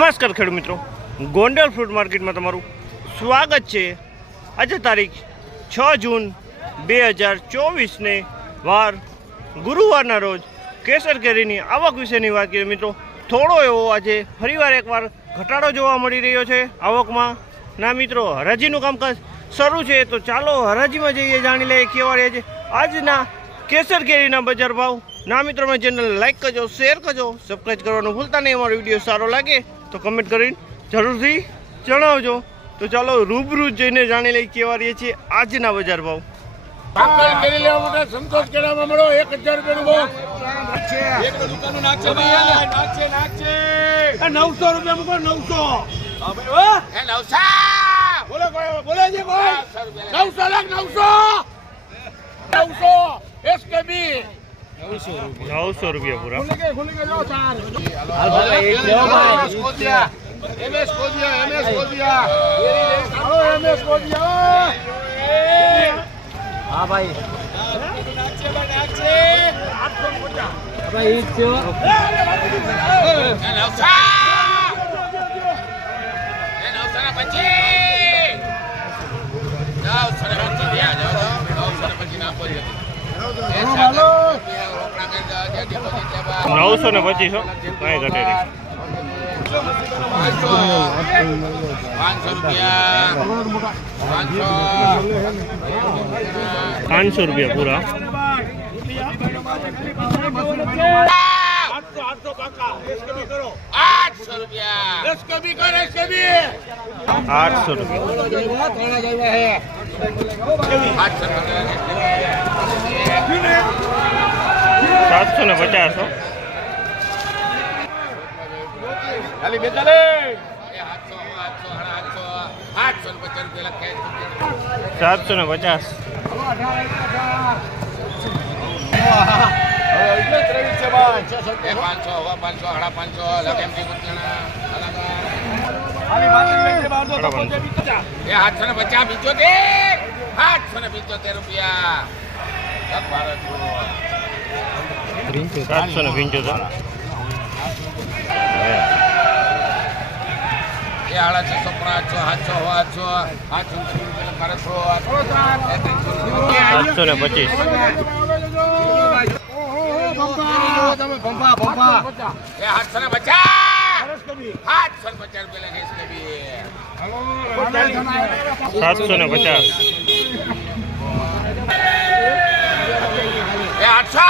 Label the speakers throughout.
Speaker 1: નમસ્કાર ખેડૂત મિત્રો. ગોંડલ ફ્રૂટ માર્કેટમાં તમારું સ્વાગત છે. આજે તારીખ છ જૂન બે હજાર ચોવીસને વાર ગુરુવારના રોજ કેસર કેરીની આવક વિશેની વાત કરીએ મિત્રો. થોડો એવો આજે ફરીવાર એકવાર ઘટાડો જોવા મળી રહ્યો છે આવકમાં. ના મિત્રો, હરાજીનું કામકાજ શરૂ છે તો ચાલો હરાજીમાં જઈએ, જાણી લઈએ કેવા રહે છે આજના કેસર કેરીના બજાર ભાવ. ના મિત્રો મેં ચેનલ લાઈક કરજો શેર કરજો. સબસ્ક્રાઈબ કરવાનું ભૂલતા નહીં, અમારો વીડિયો સારો લાગે તો કમેન્ટ કરીને જરૂરથી જણાવજો. તો ચાલો રૂબરૂ જઈને જાણી લઈ કેવા રહીએ છીએ આજના બજાર ભાવ.
Speaker 2: ભાકર કરી લેવા માટે સંતોષ કેળામાં મળો. એક હજાર રૂપિયાનું નવસો રૂપિયા મૂકો નવસો. બોલો બોલે છે નવસો લાખ નવસો. નવસો. એસકેબી
Speaker 1: નવસો રૂપિયા પૂરા.
Speaker 2: એમએસ કોદિયા એમએસ કોદિયા હાલો એમએસ કોદિયા.
Speaker 3: હા ભાઈ.
Speaker 1: નવસો ને પચીસો? કઈ ઘટે નહીં.
Speaker 2: પાંચસો રૂપિયા પાંચસો
Speaker 1: પાંચસો રૂપિયા. પૂરા
Speaker 2: આઠસો રૂપિયા એસકેબી કર એસકેબી
Speaker 1: આઠસો રૂપિયા
Speaker 2: આઠસો
Speaker 1: સાતસો ને પચાસો. સાતસો ને પચાસ.
Speaker 2: આઠસો ને પચાસ પિચોતેર આઠસો ને પિચોતેર રૂપિયા. ભારત
Speaker 1: સાતસો ને પંચોતેર
Speaker 2: સાતસો ને
Speaker 1: પચીસ. સાતસો ને પચાસ.
Speaker 2: આઠસો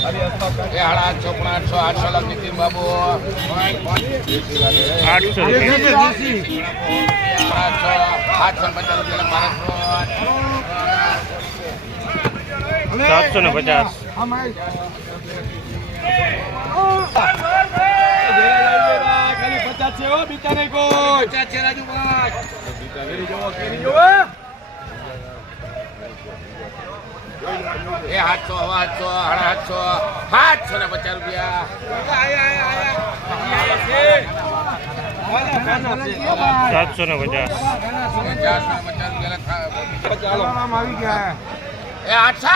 Speaker 2: આઠસો પણ આઠસો પચાસ. લખ નીતિન બાબુ
Speaker 1: આઠસો રૂપિયા
Speaker 2: આઠસો આઠસો ને પચાસ રૂપિયા લખ ભારત
Speaker 1: સાતસો ને પચાસ
Speaker 2: એ આઠસો આઠસો સાડા આઠસો આઠસો ને પચાસ રૂપિયા.
Speaker 1: સાતસો ને પચાસ.
Speaker 2: ચારસો ને પચાસ રૂપિયા લખ. એ આઠસો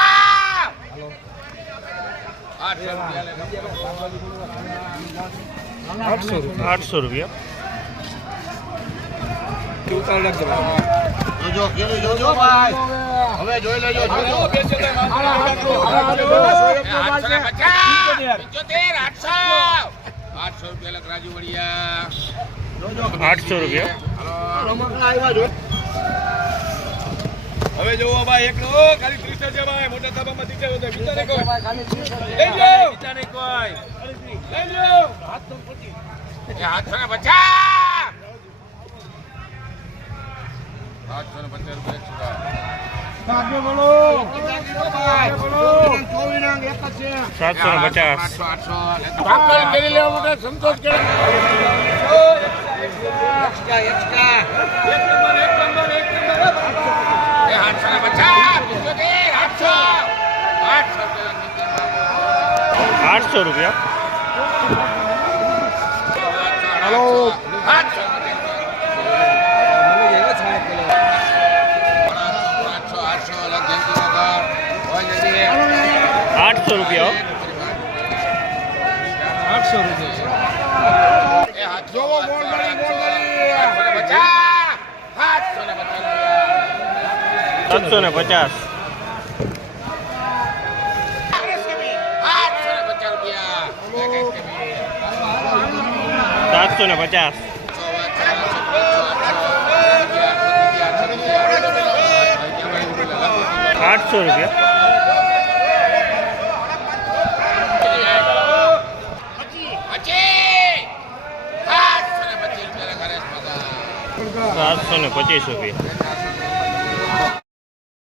Speaker 2: આઠસો રૂપિયા લખ.
Speaker 1: આઠસો રૂપિયા.
Speaker 2: જોજો કેવું જોજો ભાઈ. હવે જોઈ લેજો જોજો આઠસો રૂપિયા લખ રાજુ વડિયા.
Speaker 1: આઠસો રૂપિયા.
Speaker 4: હવે જોવો ભાઈ એક નો ખાલી ત્રીસ છે ભાઈ. મોટા દીધે હોય તો બીજા ને કોઈ. લઈ લો બીજા ને કોઈ લઈ લો
Speaker 2: એ આઠસો ને પચાસ.
Speaker 1: સંતોષ કે
Speaker 2: આઠસો આઠસો રૂપિયા.
Speaker 5: હલો
Speaker 2: આઠસો. રૂપિયા હો.
Speaker 5: જોવો ગોળગળી ગોળગળી
Speaker 2: સાતસો ને પચાસ સાતસો ને પચાસ આઠસો રૂપિયા સાતસો ને પચીસ રૂપિયા